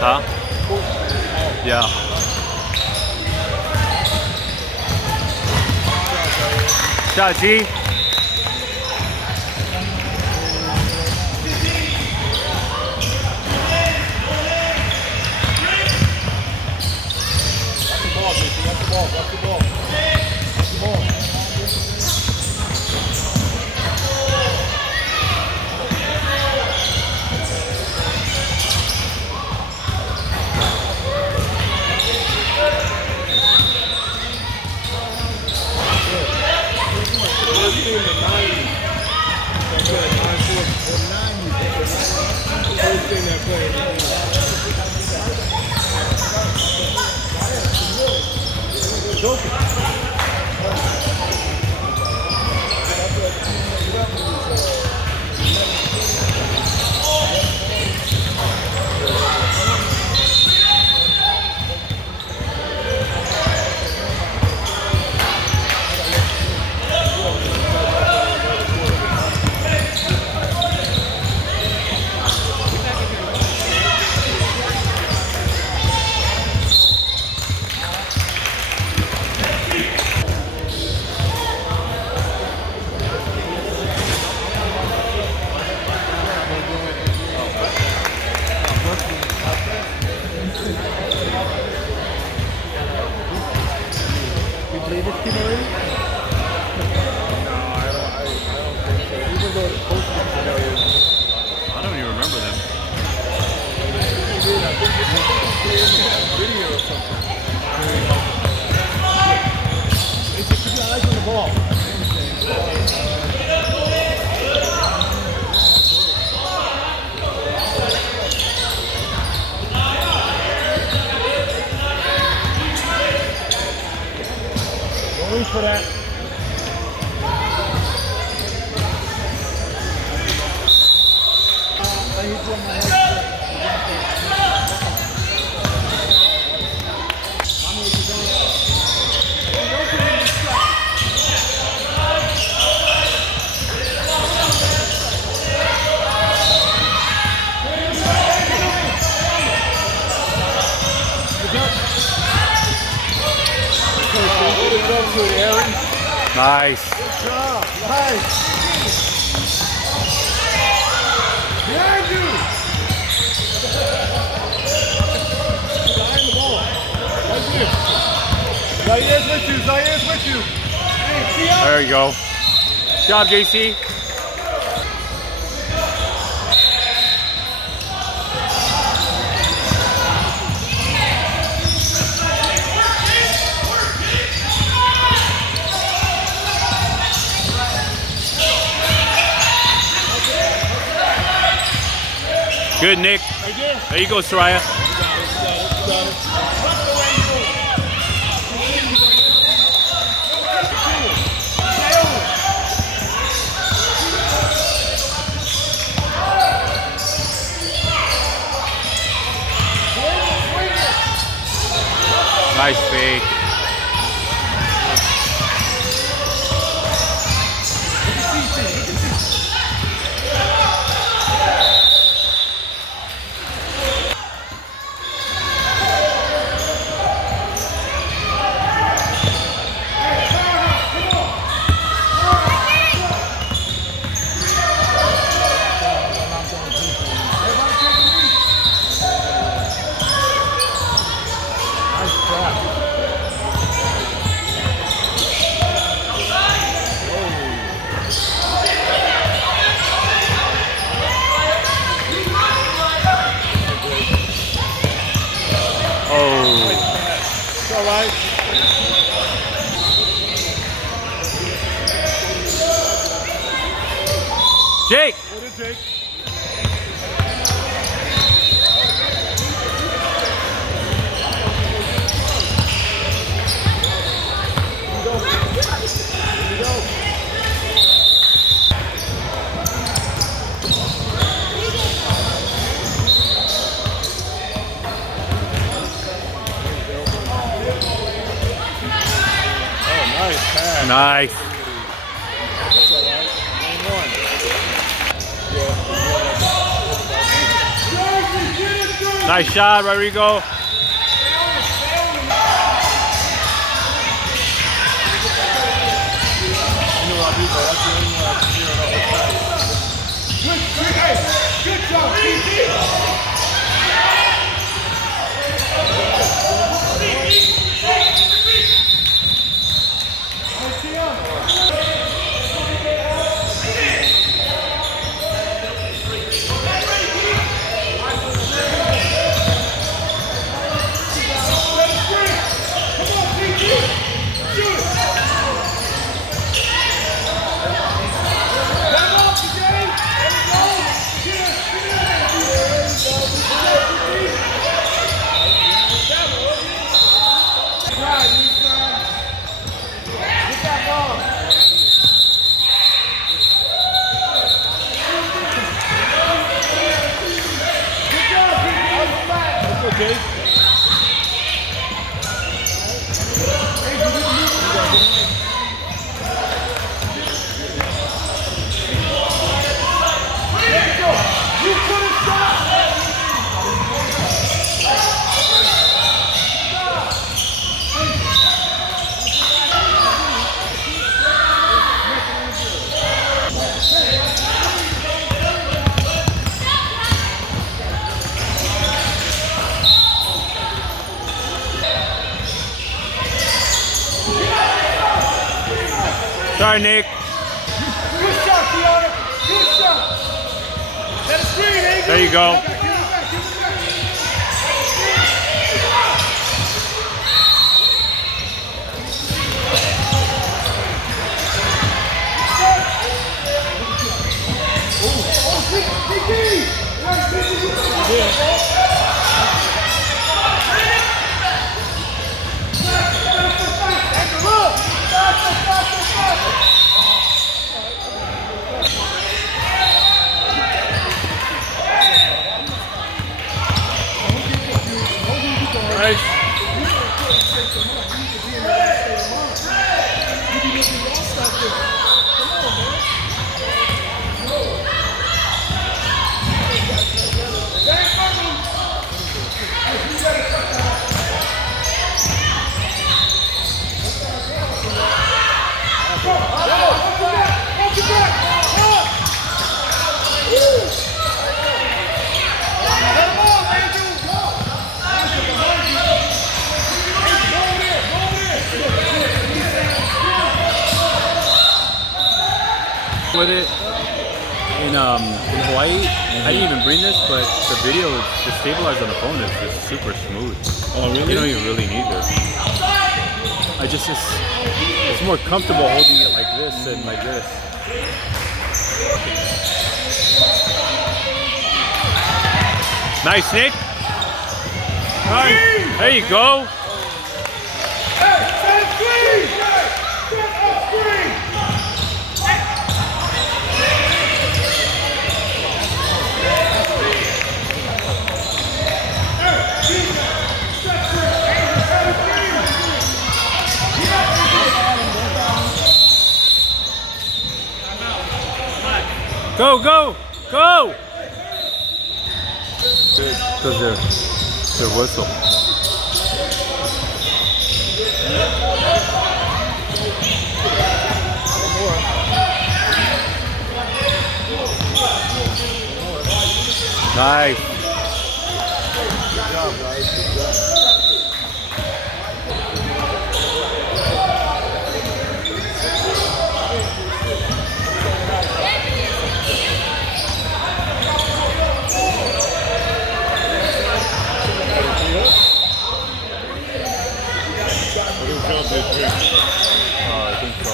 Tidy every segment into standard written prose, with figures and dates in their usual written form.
Huh? Yeah. Shot, G. I don't even remember them. Keep your eyes on the ball. Don't reach for that. Nice. Good job. Nice. Behind you. Behind the ball. Right here. Zaire's with you. Zaire's with you. Hey, see ya. There you go. Good job, JC. Good, Nick. There you go, Soraya. Nice fake. Jake! What is Jake? Nice. That's all right. Lane one. Nice shot, Rodrigo. Good job, TT. Sorry, Nick. Good shot, Keanu. Good shot. Let it screen, Adrian. There you go. Give it back, give it back. Nice. With it in Hawaii, I didn't even bring this, but the video, the stabilizer on the phone is just super smooth. Oh, really? You don't even really need this. It's more comfortable holding it like this than like this. Nice, Nick. Nice. There you go. Go, go, go! Because their whistle. Nice. Good job, guys. Good job. I think so.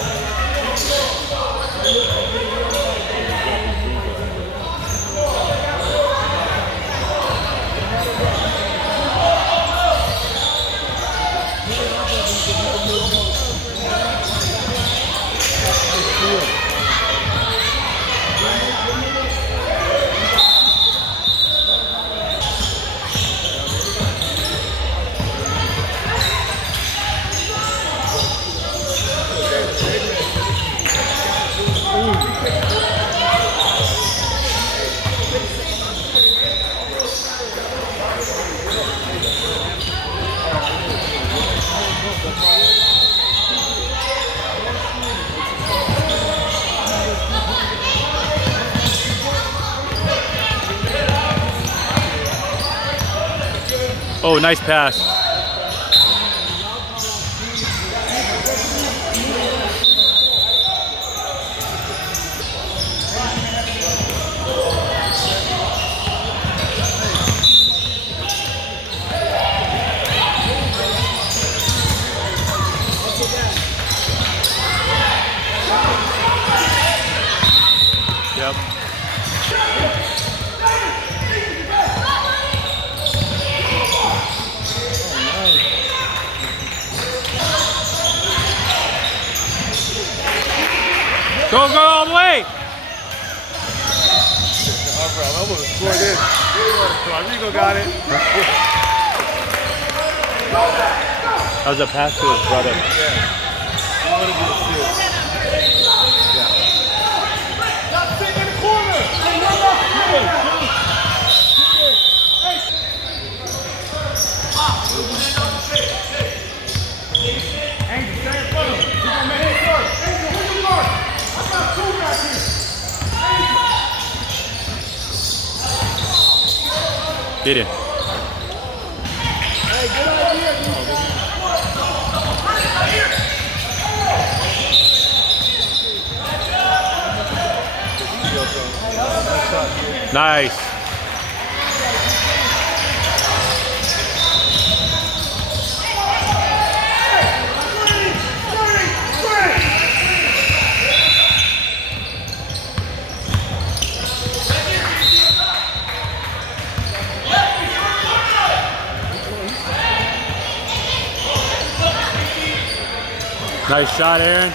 Oh, nice pass. Yep. Go all the way! I'm gonna score this. Rodrigo got it. That was a pass to his brother. I'm gonna do a steal. Did it. Nice. Nice shot, Aaron.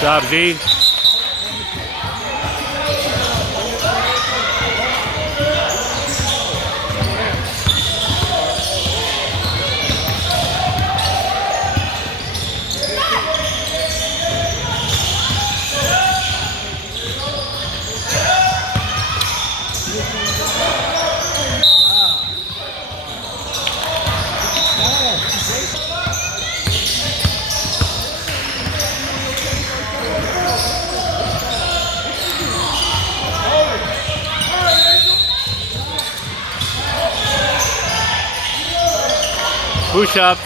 Good job, Z. Push-ups.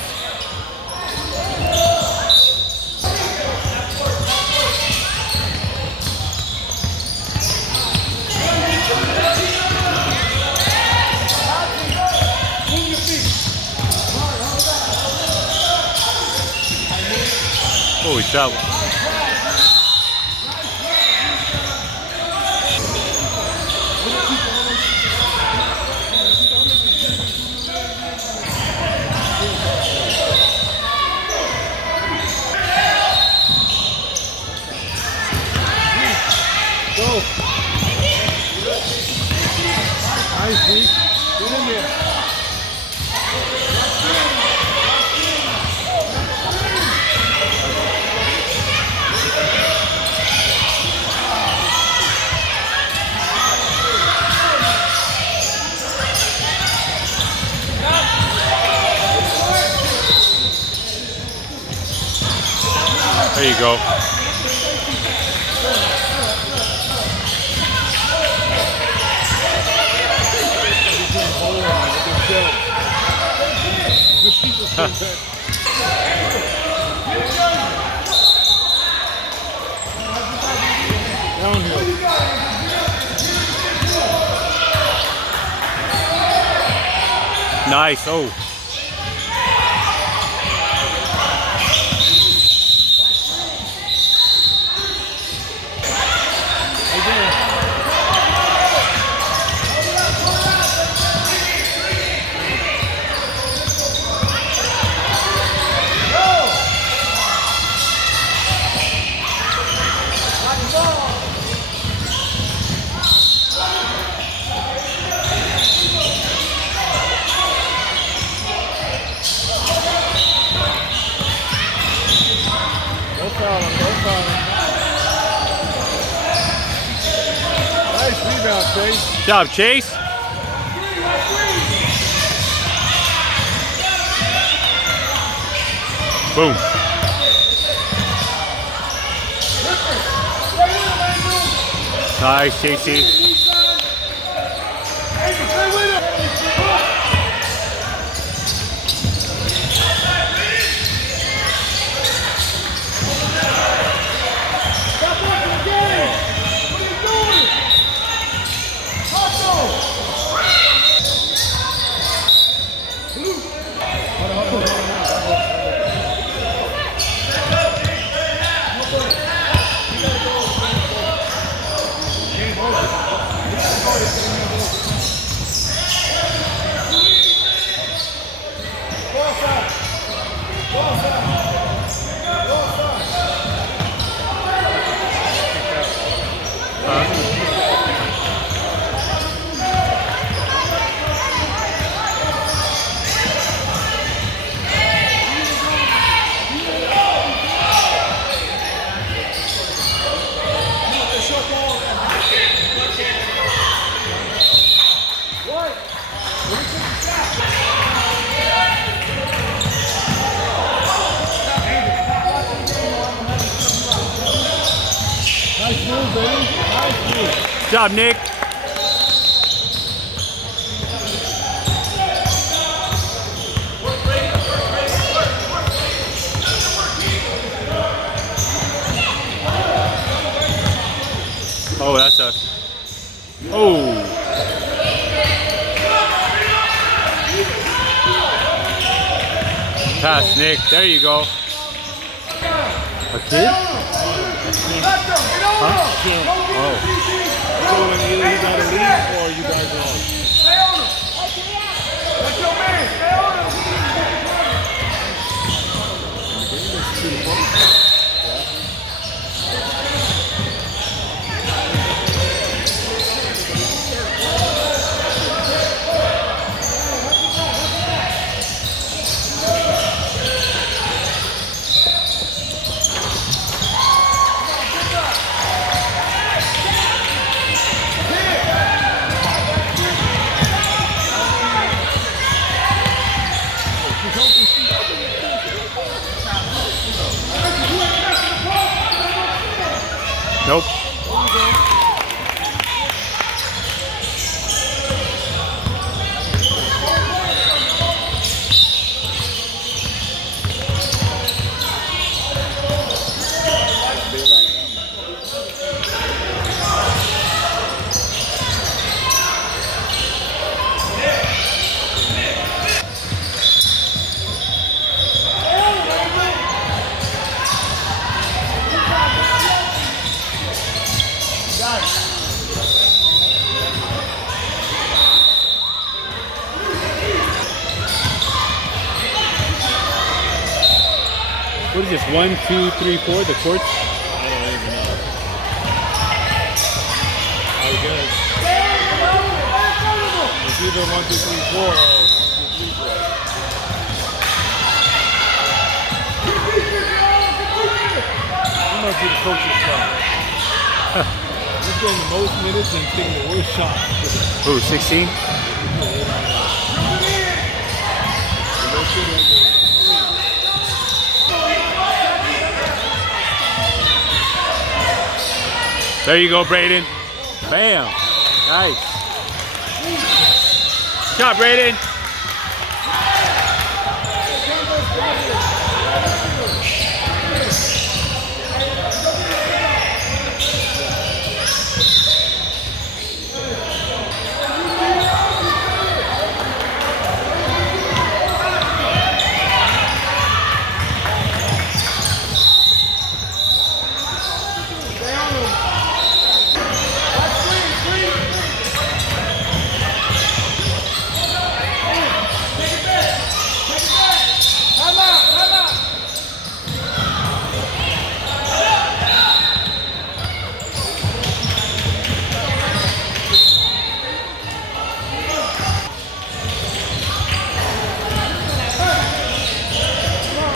Holy shot. There you go. Downhill. Nice. Oh. Nice rebound, Chase. Good job, Chase. Boom. Nice, JC. Nice move, baby. Nice move. Good job, Nick. Oh, that's us. Oh. Pass, Nick. There you go. A kid? Huh? Oh. So when either you gotta leave or you guys lost. Stay on him. That's your man. Stay on him. Nope. What is this? 1, 2, 3, 4. The courts. I don't even know. I guess. It's either 1, 2, 3, 4 or 1, 2, 3, 4. He must be the coach's son. He's getting the most minutes and taking the worst shots. Ooh, 16. There you go, Braden. Bam. Nice. Good job, Braden.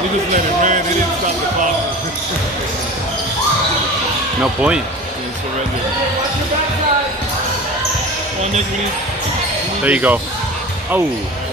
They just let it run. They didn't stop the clock. No point. They surrendered. Come on, Nick, we need. There you go. Oh.